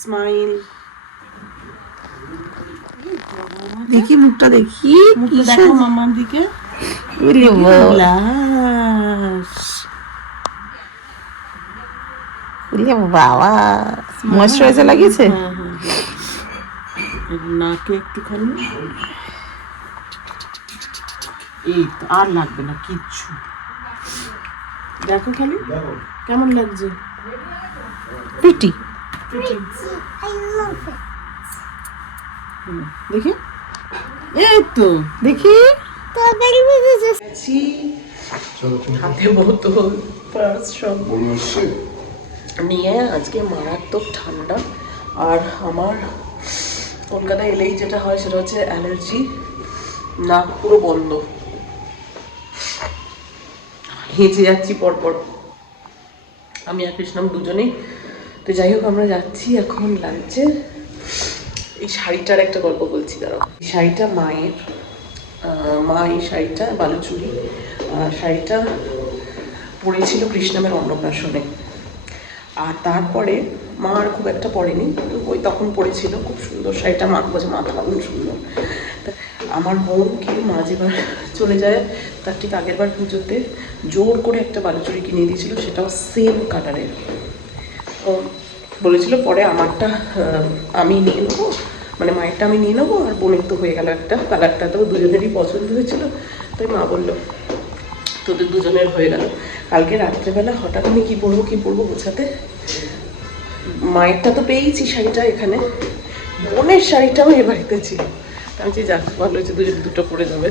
Smile দেখি মুখটা দেখি মুখটা দেখো মামার দিকে ওরে বাবা, লাশ। ওরে বাবা ময়শ্চারাইজার লাগিয়েছে? হ্যাঁ হ্যাঁ হ্যাঁ। নাকে একটুখানি। এই তো আর লাগবে না কিচ্ছু। দেখো খালি কেমন লাগছে? পিটি দেখি। এই তো দেখি। হাতে বোতল পার্স সব। নিয়ে আজকে মারাত্মক ঠান্ডা। আর আমার কলকাতায় এলেই যেটা হয় সেটা হচ্ছে অ্যালার্জি। নাক পুরো বন্ধ। হেঁচে যাচ্ছি পরপর। আমি আর কৃষ্ণাম দুজনেই তো যাই হোক, আমরা যাচ্ছি এখন লাঞ্চে এই শাড়িটার একটা গল্প বলছি, দাঁড়াও। এই শাড়িটা মায়ের মা এই শাড়িটা, বালুচুরি। শাড়িটা পরেছিল কৃষ্ণামের অন্নপ্রাশনে। আর তারপরে মা আর খুব একটা পরেনি কিন্তু ওই তখন পরেছিল। খুব সুন্দর শাড়িটা, মা বলছে, মা দারুণ সুন্দর। তা আমার বোনকে মা যেবার চলে যায়, তার ঠিক আগের বার পুজোতে, জোর করে একটা বালুচুরি কিনে দিয়েছিল, সেটাও সেম কালারের বলেছিল, পরে আমারটা আমি নিয়ে নেব মানে মায়েরটা আমি নিয়ে নেব, আর বোনের তো হয়ে গেল একটা কালারটা। তো দুজনেরই পছন্দ হয়েছিল, তাই মা বলল, তোদের দুজনের হয়ে গেল। কালকে রাত্রেবেলা হঠাৎ আমি কী পরবো কী পরবো বোঝাতে মায়েরটা তো পেয়েছি শাড়িটা এখানে, বোনের শাড়িটাও এ বাড়িতে ছিল। আমি যে যাক, ভালো হয়েছে, দুজন দুটো পরে যাবে।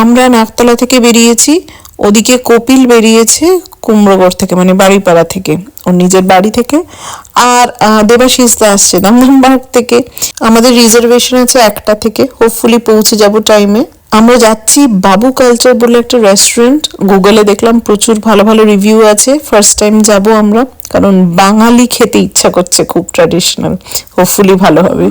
আমরা নাকতলা থেকে বেরিয়েছি, ওদিকে কপিল বেরিয়েছে কুমড়োগড় থেকে মানে বাড়িপাড়া থেকে, ওর নিজের বাড়ি থেকে। আর দেবাশিস আসছে দমদমবাগ থেকে। আমাদের রিজার্ভেশন আছে একটা থেকে হোপফুলি পৌঁছে যাব টাইমে আমরা যাচ্ছি বাবু কালচার বলে একটা রেস্টুরেন্ট গুগলে দেখলাম প্রচুর ভালো ভালো রিভিউ আছে ফার্স্ট টাইম যাব আমরা, কারণ বাঙালি খেতে ইচ্ছা করছে খুব ট্র্যাডিশনাল হোপফুলি ভালো হবে।